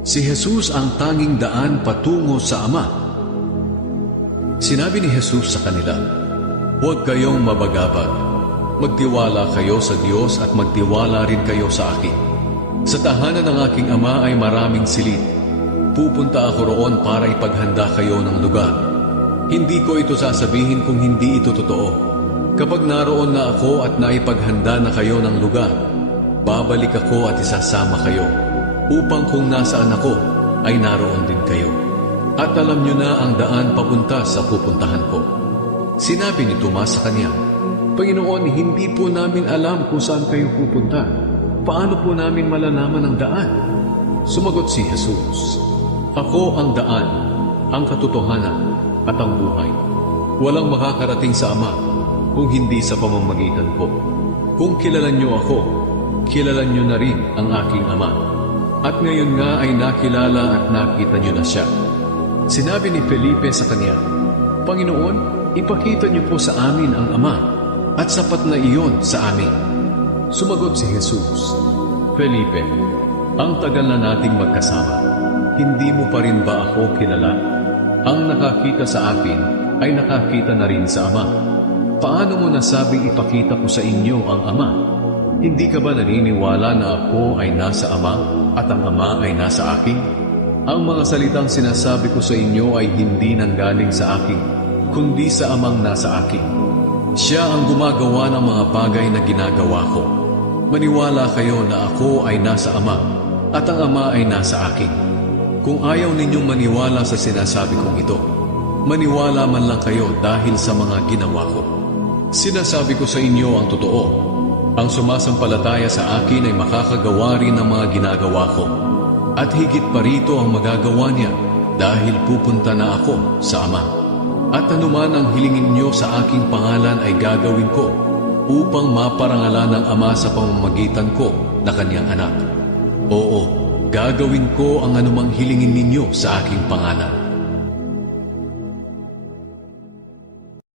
Si Jesus ang tanging daan patungo sa Ama. Sinabi ni Jesus sa kanila, "Huwag kayong mabagabag. Magtiwala kayo sa Diyos at magtiwala rin kayo sa akin. Sa tahanan ng aking Ama ay maraming silid. Pupunta ako roon para ipaghanda kayo ng lugar. Hindi ko ito sasabihin kung hindi ito totoo. Kapag naroon na ako at naipaghanda na kayo ng lugar, babalik ako at isasama kayo, upang kung nasaan ako, ay naroon din kayo. At alam nyo na ang daan papunta sa pupuntahan ko." Sinabi ni Tomas sa kanya, "Panginoon, hindi po namin alam kung saan kayo pupunta. Paano po namin malalaman ang daan?" Sumagot si Jesus, "Ako ang daan, ang katotohanan, at ang buhay. Walang makakarating sa Ama kung hindi sa pamamagitan ko. Kung kilalan nyo ako, kilalan nyo na rin ang aking Ama. At ngayon nga ay nakilala at nakita nyo na siya." Sinabi ni Felipe sa kanya, "Panginoon, ipakita niyo po sa amin ang Ama, at sapat na iyon sa amin." Sumagot si Jesus, "Felipe, ang tagal na nating magkasama. Hindi mo pa rin ba ako kilala? Ang nakakita sa akin ay nakakita na rin sa Ama. Paano mo nasabing ipakita ko sa inyo ang Ama? Hindi ka ba naniniwala na ako ay nasa Ama at ang Ama ay nasa akin? Ang mga salitang sinasabi ko sa inyo ay hindi nanggaling sa akin, kundi sa Amang nasa akin. Siya ang gumagawa ng mga bagay na ginagawa ko. Maniwala kayo na ako ay nasa Ama at ang Ama ay nasa akin. Kung ayaw ninyong maniwala sa sinasabi kong ito, maniwala man lang kayo dahil sa mga ginawa ko. Sinasabi ko sa inyo ang totoo. Ang sumasampalataya sa akin ay makakagawa rin ng mga ginagawa ko. At higit pa rito ang magagawa niya dahil pupunta na ako sa Ama. At anuman ang hilingin niyo sa aking pangalan ay gagawin ko upang maparangalan ng Ama sa pamamagitan ko na kanyang anak. Oo, gagawin ko ang anumang hilingin ninyo sa aking pangalan.